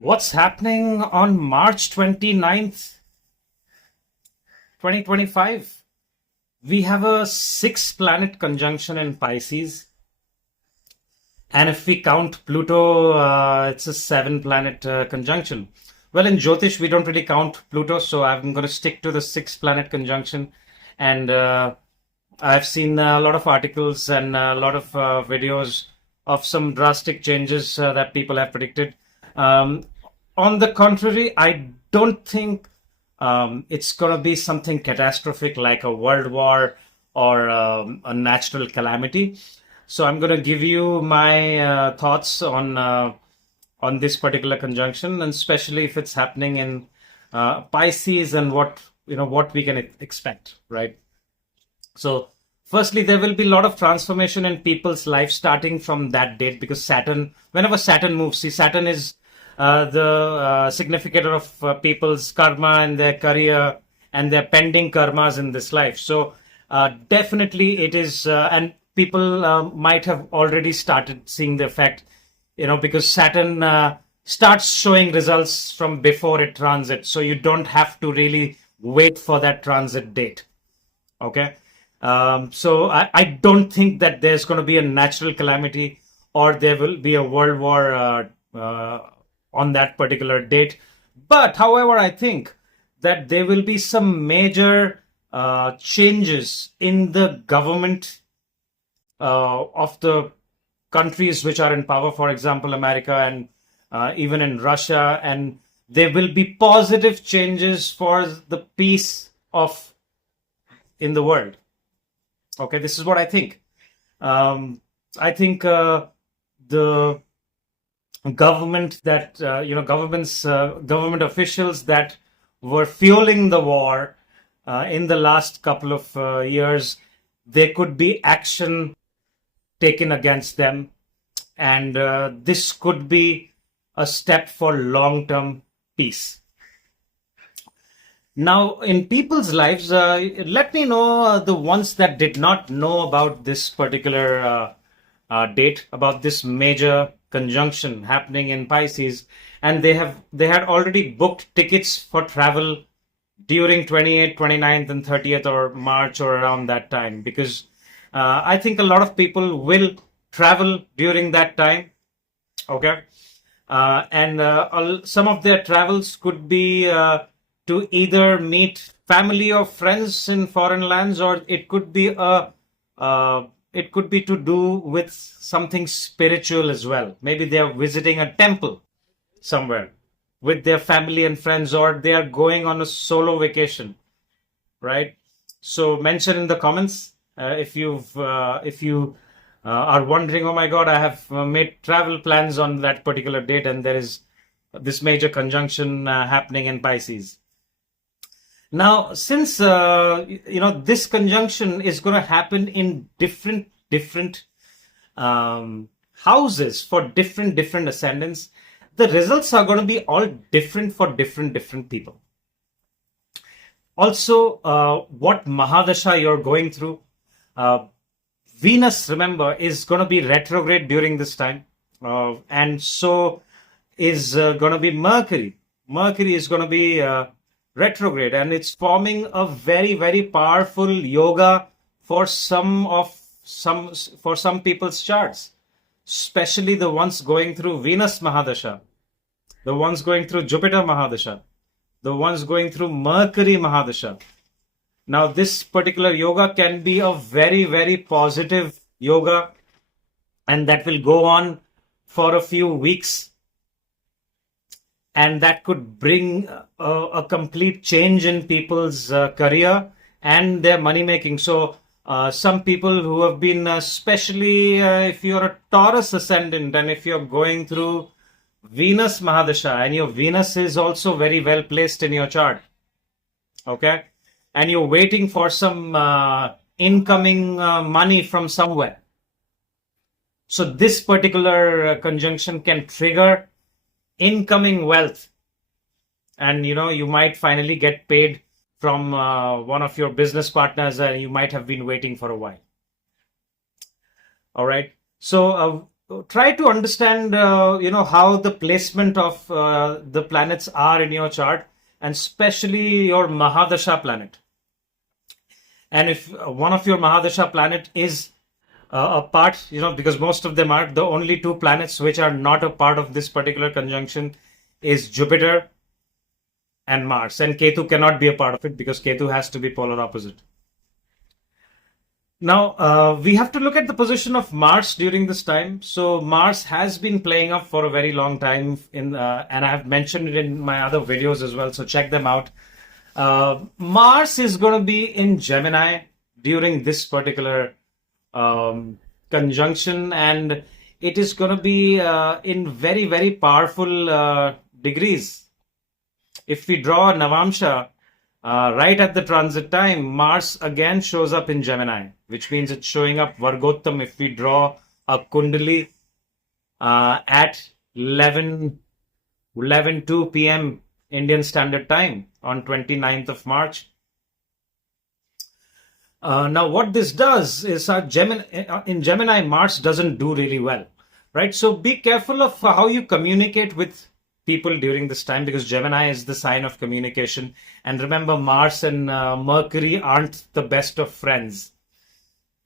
What's happening on March 29th, 2025? We have a six planet conjunction in Pisces. And if we count Pluto, it's a seven planet conjunction. Well, in Jyotish, we don't really count Pluto, so I'm going to stick to the six planet conjunction. And I've seen a lot of articles and a lot of videos of some drastic changes that people have predicted. Um, on the contrary, I don't think it's going to be something catastrophic like a world war or a natural calamity. So I'm going to give you my thoughts on this particular conjunction, and especially if it's happening in Pisces and what we can expect, right? So, firstly, there will be a lot of transformation in people's life starting from that date because Saturn, whenever Saturn moves, see, Saturn is the significator of people's karma and their career and their pending karmas in this life. So, definitely it is, and people might have already started seeing the effect, because Saturn starts showing results from before it transits. So, you don't have to really wait for that transit date. Okay. So I don't think that there's going to be a natural calamity or there will be a world war on that particular date. But however, I think that there will be some major changes in the government of the countries which are in power, for example, America and even in Russia. And there will be positive changes for the peace of in the world. Okay, this is what I think. I think the government that government officials that were fueling the war in the last couple of years, there could be action taken against them, and this could be a step for long-term peace. Now, in people's lives, let me know the ones that did not know about this particular date, about this major conjunction happening in Pisces, and they had already booked tickets for travel during 28th, 29th, and 30th or March or around that time, because I think a lot of people will travel during that time. Okay, and some of their travels could be to either meet family or friends in foreign lands, or it could be to do with something spiritual as well. Maybe they are visiting a temple somewhere with their family and friends, or they are going on a solo vacation, right? So mention in the comments if you are wondering, oh my God, I have made travel plans on that particular date, and there is this major conjunction happening in Pisces. Now, since this conjunction is going to happen in different houses for different ascendants, the results are going to be all different for different people. Also, what Mahadasha you're going through, Venus, remember, is going to be retrograde during this time, and so is going to be Mercury. Mercury is going to be retrograde, and it's forming a very powerful yoga for some people's charts, especially the ones going through Venus Mahadasha, the ones going through Jupiter Mahadasha, the ones going through Mercury Mahadasha. Now, this particular yoga can be a very positive yoga, and that will go on for a few weeks, and that could bring a complete change in people's career and their money making. So some people who have been, especially if you're a Taurus ascendant and if you're going through Venus Mahadasha and your Venus is also very well placed in your chart, okay, and you're waiting for some incoming money from somewhere. So this particular conjunction can trigger incoming wealth, and you might finally get paid from one of your business partners, and you might have been waiting for a while. All right, so try to understand, how the placement of the planets are in your chart, and especially your Mahadasha planet. And if one of your Mahadasha planet is a part, because most of them are, the only two planets which are not a part of this particular conjunction is Jupiter and Mars. And Ketu cannot be a part of it because Ketu has to be polar opposite. Now, we have to look at the position of Mars during this time. So Mars has been playing up for a very long time, and I have mentioned it in my other videos as well, so check them out. Mars is going to be in Gemini during this particular conjunction, and it is going to be in very, very powerful degrees. If we draw a Navamsha, right at the transit time, Mars again shows up in Gemini, which means it's showing up Vargottam. If we draw a Kundali at 11:02 p.m. Indian Standard Time on 29th of March. Now, what this does is in Gemini, Mars doesn't do really well, right? So be careful of how you communicate with people during this time, because Gemini is the sign of communication. And remember, Mars and Mercury aren't the best of friends.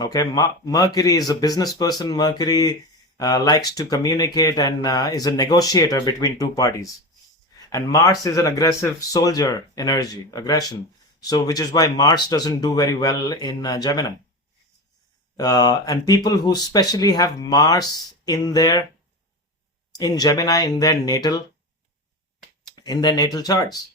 Okay, Mercury is a business person. Mercury likes to communicate and is a negotiator between two parties. And Mars is an aggressive soldier energy, aggression. So, which is why Mars doesn't do very well in Gemini. And people who especially have Mars in Gemini in their natal charts,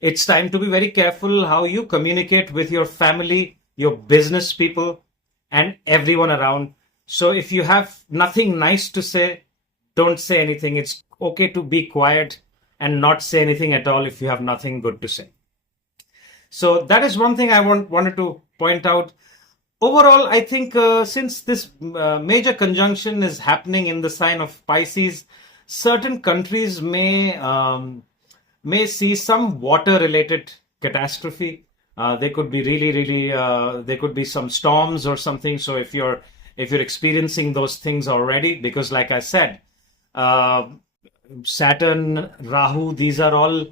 it's time to be very careful how you communicate with your family, your business people, and everyone around. So if you have nothing nice to say, don't say anything. It's okay to be quiet and not say anything at all if you have nothing good to say. So that is one thing I wanted to point out. Overall, I think since this major conjunction is happening in the sign of Pisces, certain countries may see some water-related catastrophe. They could be really, there could be some storms or something. So if you're experiencing those things already, because like I said, Saturn, Rahu, these are all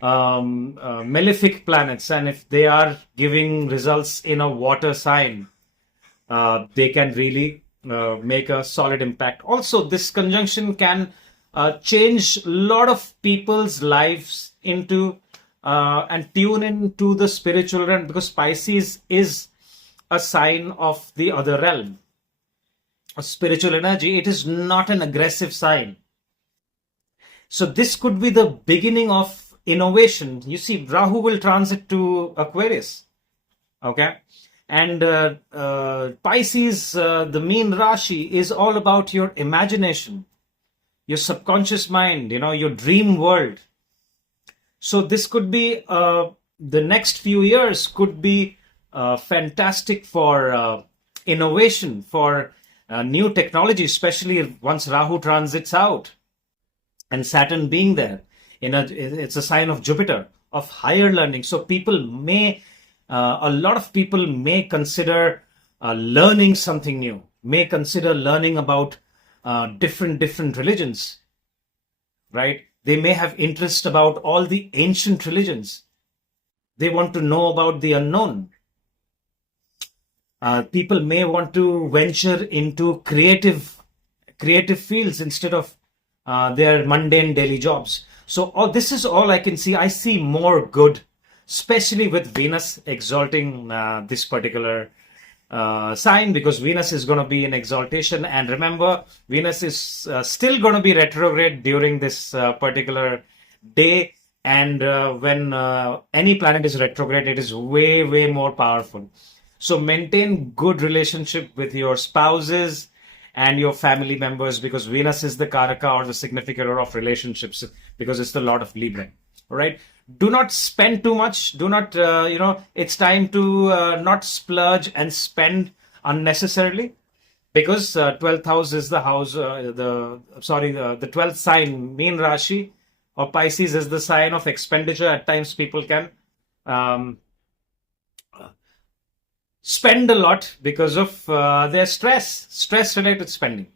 malefic planets, and if they are giving results in a water sign, they can really make a solid impact. Also, this conjunction can change a lot of people's lives into and tune into the spiritual realm, because Pisces is a sign of the other realm, a spiritual energy. It is not an aggressive sign. So this could be the beginning of innovation. You see, Rahu will transit to Aquarius. Okay. And Pisces, the mean Rashi, is all about your imagination, your subconscious mind, your dream world. So this could be, the next few years could be fantastic for innovation, for new technology, especially once Rahu transits out. And Saturn being there, it's a sign of Jupiter, of higher learning. So a lot of people may consider learning something new, may consider learning about different religions, right? They may have interest about all the ancient religions. They want to know about the unknown. People may want to venture into creative fields instead of their mundane daily jobs. So this is all I can see. I see more good, especially with Venus exalting this particular sign, because Venus is going to be in exaltation. And remember, Venus is still going to be retrograde during this particular day. And when any planet is retrograde, it is way, way more powerful. So maintain good relationship with your spouses and your family members, because Venus is the Karaka, or the significator of relationships, because it's the Lord of Libra. All right. Do not spend too much. Do not, it's time to not splurge and spend unnecessarily, because 12th house is the house, the 12th sign, mean Rashi, or Pisces, is the sign of expenditure. At times people can spend a lot because of their stress-related spending.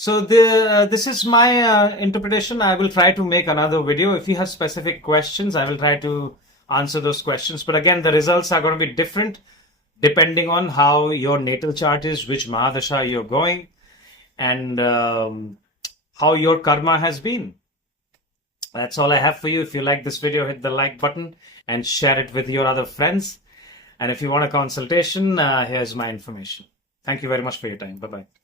So this is my interpretation. I will try to make another video. If you have specific questions, I will try to answer those questions. But again, the results are going to be different depending on how your natal chart is, which Mahadasha you're going, and how your karma has been. That's all I have for you. If you like this video, hit the like button and share it with your other friends. And if you want a consultation, here's my information. Thank you very much for your time. Bye-bye.